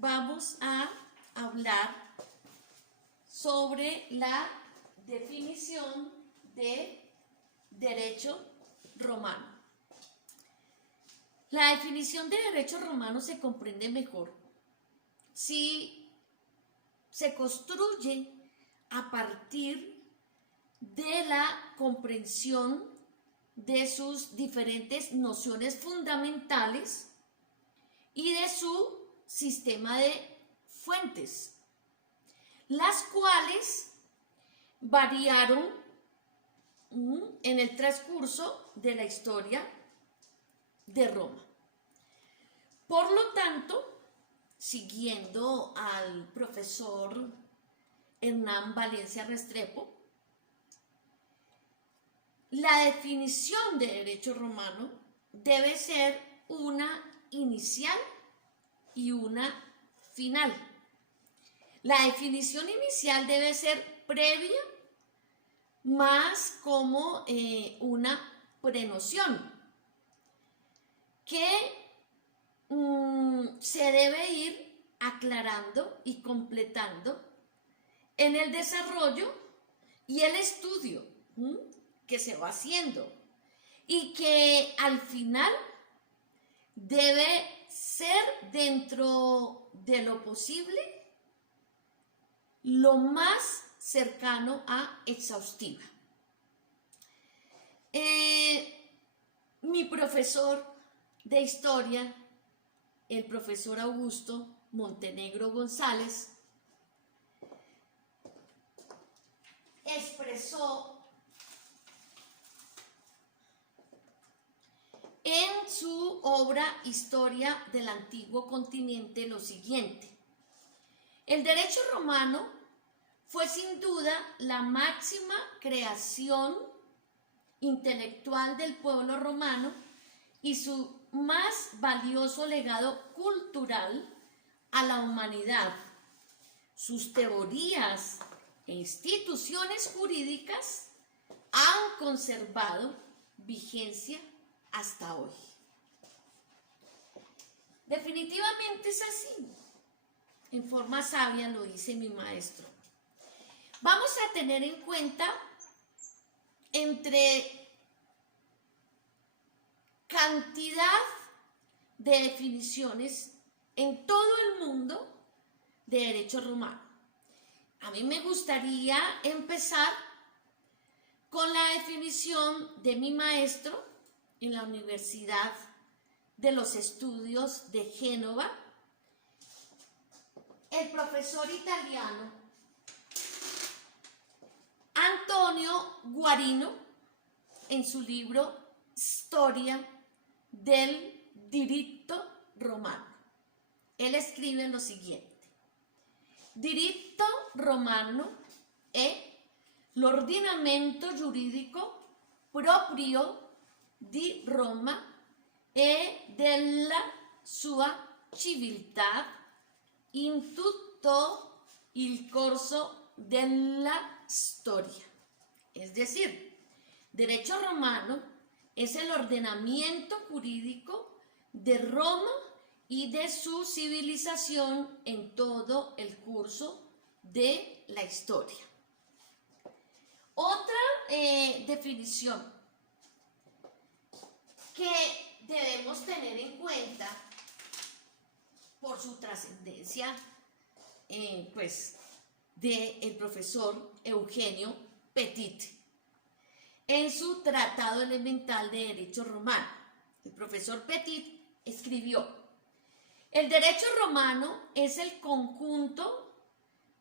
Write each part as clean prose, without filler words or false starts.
vamos a hablar sobre la definición de derecho romano. La definición de derecho romano se comprende mejor si se construye a partir de la comprensión de sus diferentes nociones fundamentales y de su sistema de fuentes, las cuales variaron en el transcurso de la historia de Roma. Por lo tanto, siguiendo al profesor Hernán Valencia Restrepo, la definición de derecho romano debe ser una inicial y una final. La definición inicial debe ser previa, más como una prenoción que se debe ir aclarando y completando en el desarrollo y el estudio que se va haciendo, y que al final debe ser, dentro de lo posible, lo más cercano a exhaustiva. Mi profesor de historia, el profesor Augusto Montenegro González, expresó en su obra Historia del Antiguo Continente lo siguiente: el derecho romano fue sin duda la máxima creación intelectual del pueblo romano y su más valioso legado cultural a la humanidad. Sus teorías e instituciones jurídicas han conservado vigencia hasta hoy. Definitivamente es así. En forma sabia lo dice mi maestro. Vamos a tener en cuenta, entre cantidad de definiciones en todo el mundo de derecho romano, a mí me gustaría empezar con la definición de mi maestro en la Universidad de los Estudios de Génova, el profesor italiano Antonio Guarino, en su libro Storia del diritto romano. Él escribe lo siguiente: diritto romano è l'ordinamento giuridico proprio di Roma e della sua civiltà in tutto il corso della storia. Es decir, derecho romano es el ordenamiento jurídico de Roma y de su civilización en todo el curso de la historia. Otra definición que debemos tener en cuenta por su trascendencia, pues, del profesor Eugenio Petit, en su Tratado Elemental de Derecho Romano. El profesor Petit escribió: el derecho romano es el conjunto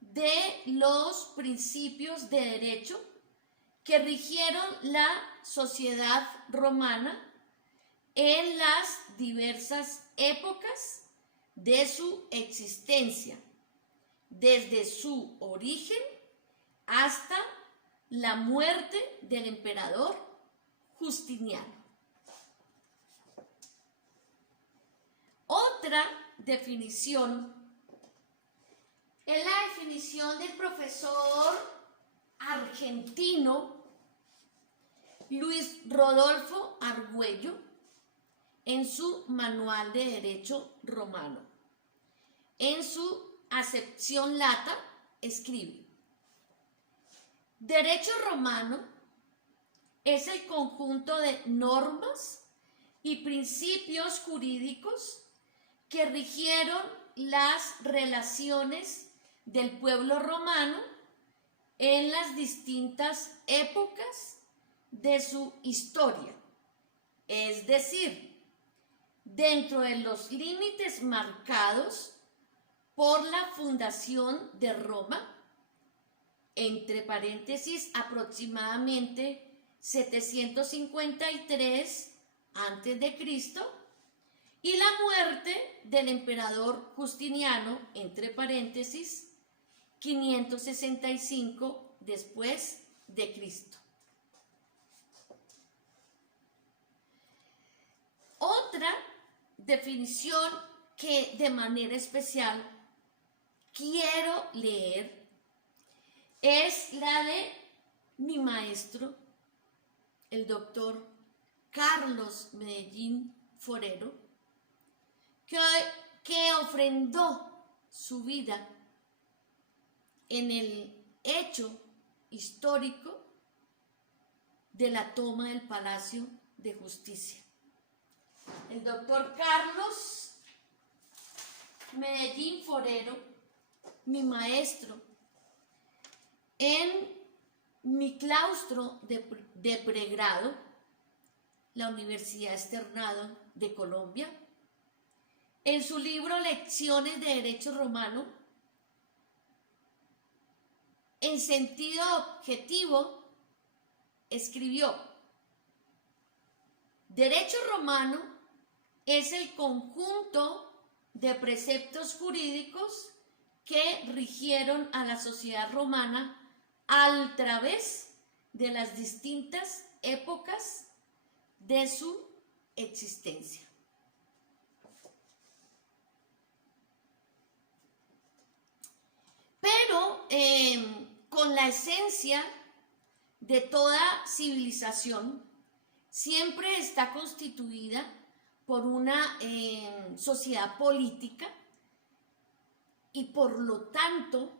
de los principios de derecho que rigieron la sociedad romana en las diversas épocas de su existencia, desde su origen hasta la muerte del emperador Justiniano. Otra definición es la definición del profesor argentino Luis Rodolfo Argüello en su Manual de Derecho Romano. en su acepción lata, escribe: derecho romano es el conjunto de normas y principios jurídicos que rigieron las relaciones del pueblo romano en las distintas épocas de su historia, es decir, dentro de los límites marcados por la fundación de Roma, entre paréntesis, aproximadamente 753 a.C., y la muerte del emperador Justiniano, entre paréntesis, 565 después de Cristo. Otra definición que de manera especial quiero leer es la de mi maestro, el doctor Carlos Medellín Forero, que ofrendó su vida en el hecho histórico de la toma del Palacio de Justicia. El doctor Carlos Medellín Forero, mi maestro, en mi claustro de pregrado, la Universidad Externado de Colombia, en su libro Lecciones de Derecho Romano, en sentido objetivo, escribió: derecho romano es el conjunto de preceptos jurídicos que rigieron a la sociedad romana a través de las distintas épocas de su existencia. Pero con la esencia de toda civilización siempre está constituida por una sociedad política y por lo tanto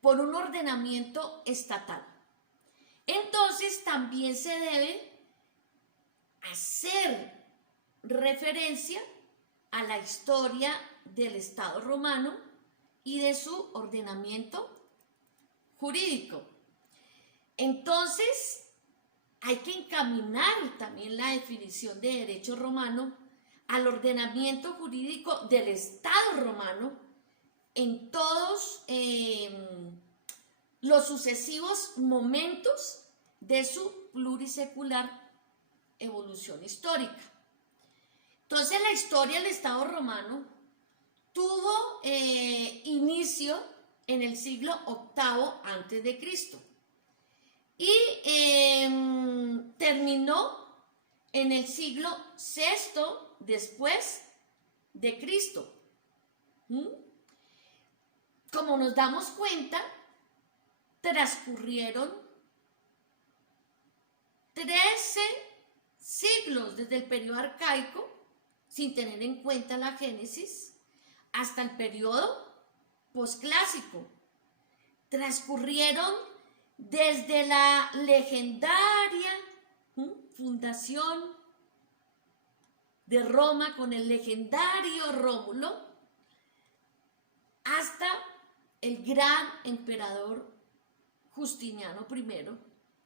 por un ordenamiento estatal. Entonces también se debe hacer referencia a la historia del Estado romano y de su ordenamiento jurídico. Entonces, hay que encaminar también la definición de derecho romano al ordenamiento jurídico del Estado romano en todos los sucesivos momentos de su plurisecular evolución histórica. Entonces, la historia del Estado romano tuvo inicio en el siglo VIII a.C. y terminó en el siglo VI después de Cristo. Como nos damos cuenta, transcurrieron 13 siglos desde el periodo arcaico, sin tener en cuenta la Génesis, hasta el periodo posclásico. Transcurrieron desde la legendaria fundación de Roma con el legendario Rómulo hasta el gran emperador Justiniano I,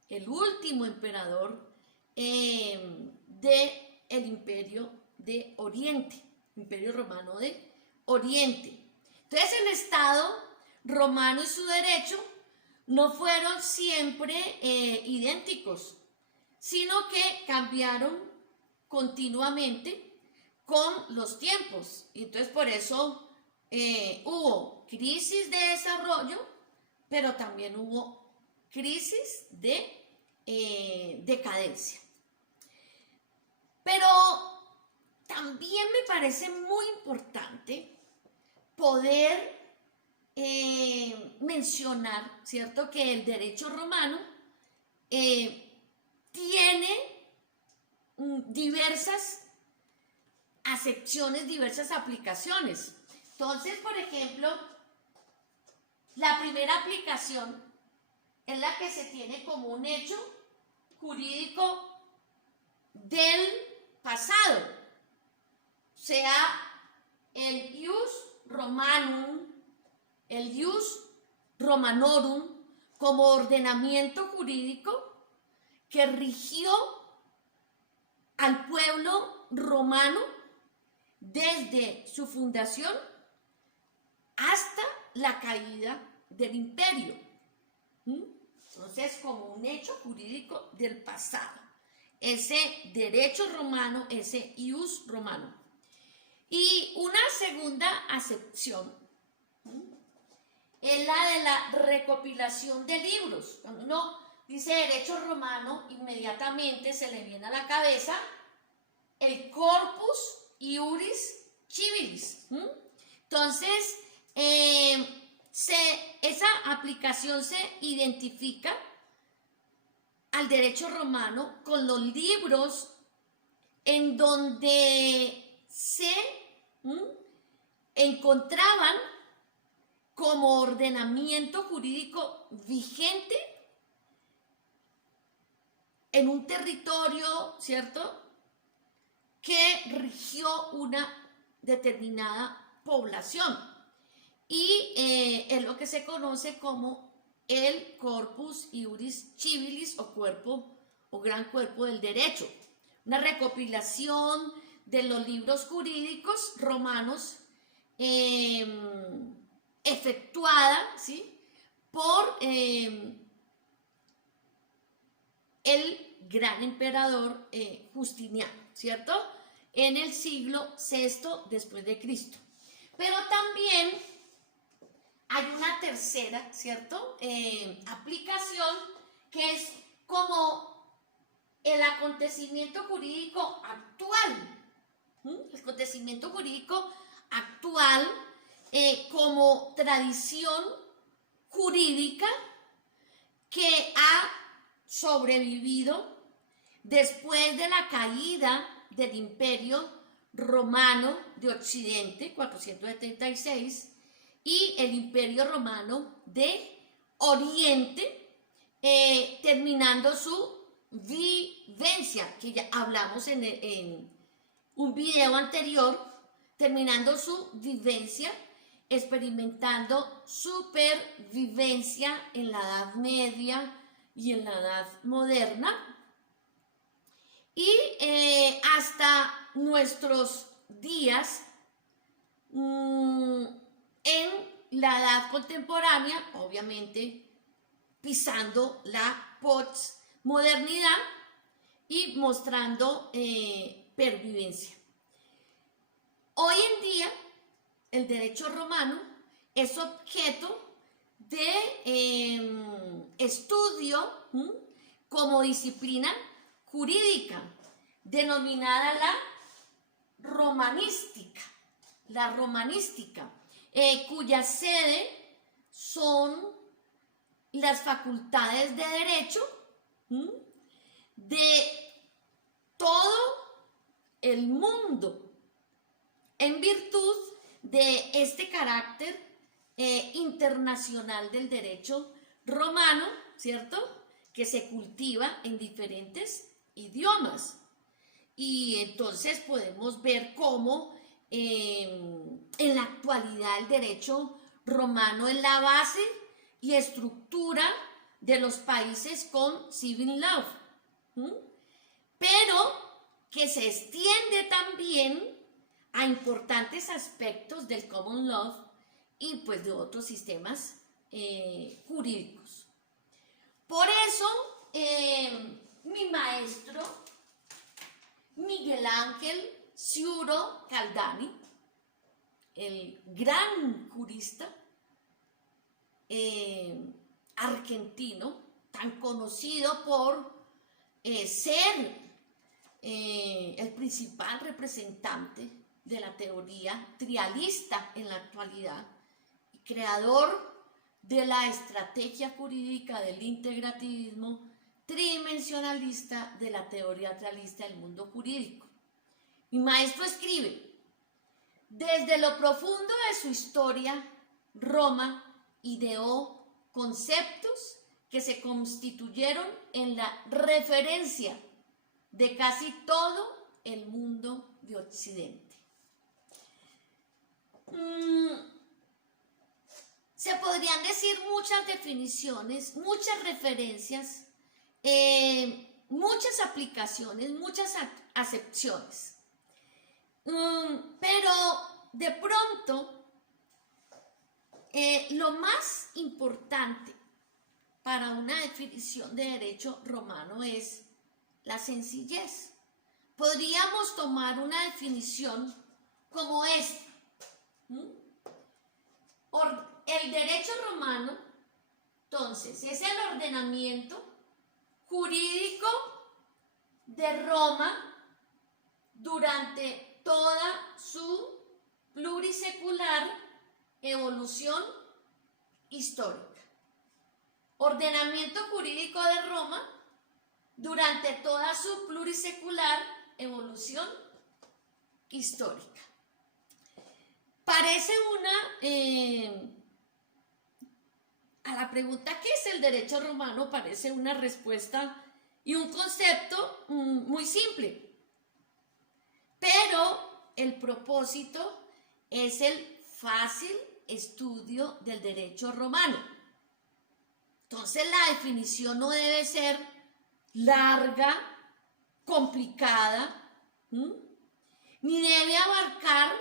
el último emperador del Imperio de Oriente, Imperio Romano de Oriente. Entonces, el Estado romano y su derecho no fueron siempre idénticos, sino que cambiaron continuamente con los tiempos. Entonces, por eso hubo crisis de desarrollo, pero también hubo crisis de decadencia. Pero también me parece muy importante poder mencionar, ¿cierto?, que el derecho romano tiene diversas acepciones, diversas aplicaciones. Entonces, por ejemplo, la primera aplicación es la que se tiene como un hecho jurídico del pasado, o sea, el ius romanum, el ius romanorum, como ordenamiento jurídico que rigió al pueblo romano desde su fundación hasta la caída del imperio. Entonces, como un hecho jurídico del pasado, ese derecho romano, ese ius romano. Y una segunda acepción es la de la recopilación de libros. Cuando uno dice derecho romano, inmediatamente se le viene a la cabeza el corpus iuris civilis. Entonces, esa aplicación se identifica al derecho romano con los libros en donde se encontraban como ordenamiento jurídico vigente en un territorio, ¿cierto?, que rigió una determinada población. Y es lo que se conoce como el corpus iuris civilis, o cuerpo o gran cuerpo del derecho. Una recopilación de los libros jurídicos romanos efectuada, ¿sí?, por el gran emperador Justiniano, ¿cierto?, en el siglo VI después de Cristo. Pero también hay una tercera, ¿cierto?, aplicación, que es como el acontecimiento jurídico actual. El acontecimiento jurídico actual como tradición jurídica que ha sobrevivido después de la caída del Imperio Romano de Occidente, 476, y el Imperio Romano de Oriente, terminando su vivencia, que ya hablamos en un video anterior, terminando su vivencia, experimentando supervivencia en la Edad Media y en la Edad Moderna, y hasta nuestros días, en la Edad Contemporánea, obviamente pisando la postmodernidad y mostrando pervivencia. Hoy en día, el derecho romano es objeto de estudio como disciplina jurídica, denominada la romanística, cuya sede son las facultades de derecho de todo el mundo, en virtud de este carácter internacional del derecho romano, ¿cierto?, que se cultiva en diferentes idiomas. Y entonces podemos ver cómo en la actualidad el derecho romano es la base y estructura de los países con civil law, pero que se extiende también a importantes aspectos del common law y pues de otros sistemas jurídicos. Por eso mi maestro Miguel Ángel Ciuro Caldani, el gran jurista argentino, tan conocido por ser el principal representante de la teoría trialista en la actualidad, creador de la estrategia jurídica del integrativismo tridimensionalista, de la teoría trialista del mundo jurídico. Mi maestro escribe: Desde lo profundo de su historia, Roma ideó conceptos que se constituyeron en la referencia de casi todo el mundo de Occidente. Se podrían decir muchas definiciones, muchas referencias, muchas aplicaciones, muchas acepciones. Pero de pronto, lo más importante para una definición de derecho romano es la sencillez. Podríamos tomar una definición como esta. El derecho romano, entonces, es el ordenamiento jurídico de Roma durante toda su plurisecular evolución histórica. Ordenamiento jurídico de Roma durante toda su plurisecular evolución histórica. Parece a la pregunta ¿qué es el derecho romano? Parece una respuesta y un concepto muy simple. Pero el propósito es el fácil estudio del derecho romano. Entonces la definición no debe ser larga, complicada, ni debe abarcar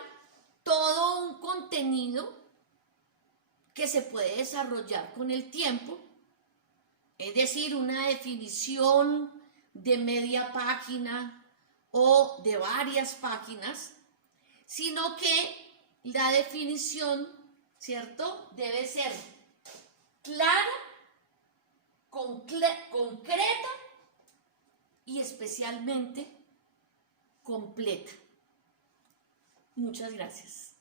todo un contenido que se puede desarrollar con el tiempo, es decir, una definición de media página o de varias páginas, sino que la definición, ¿cierto?, debe ser clara, concreta y especialmente completa. Muchas gracias.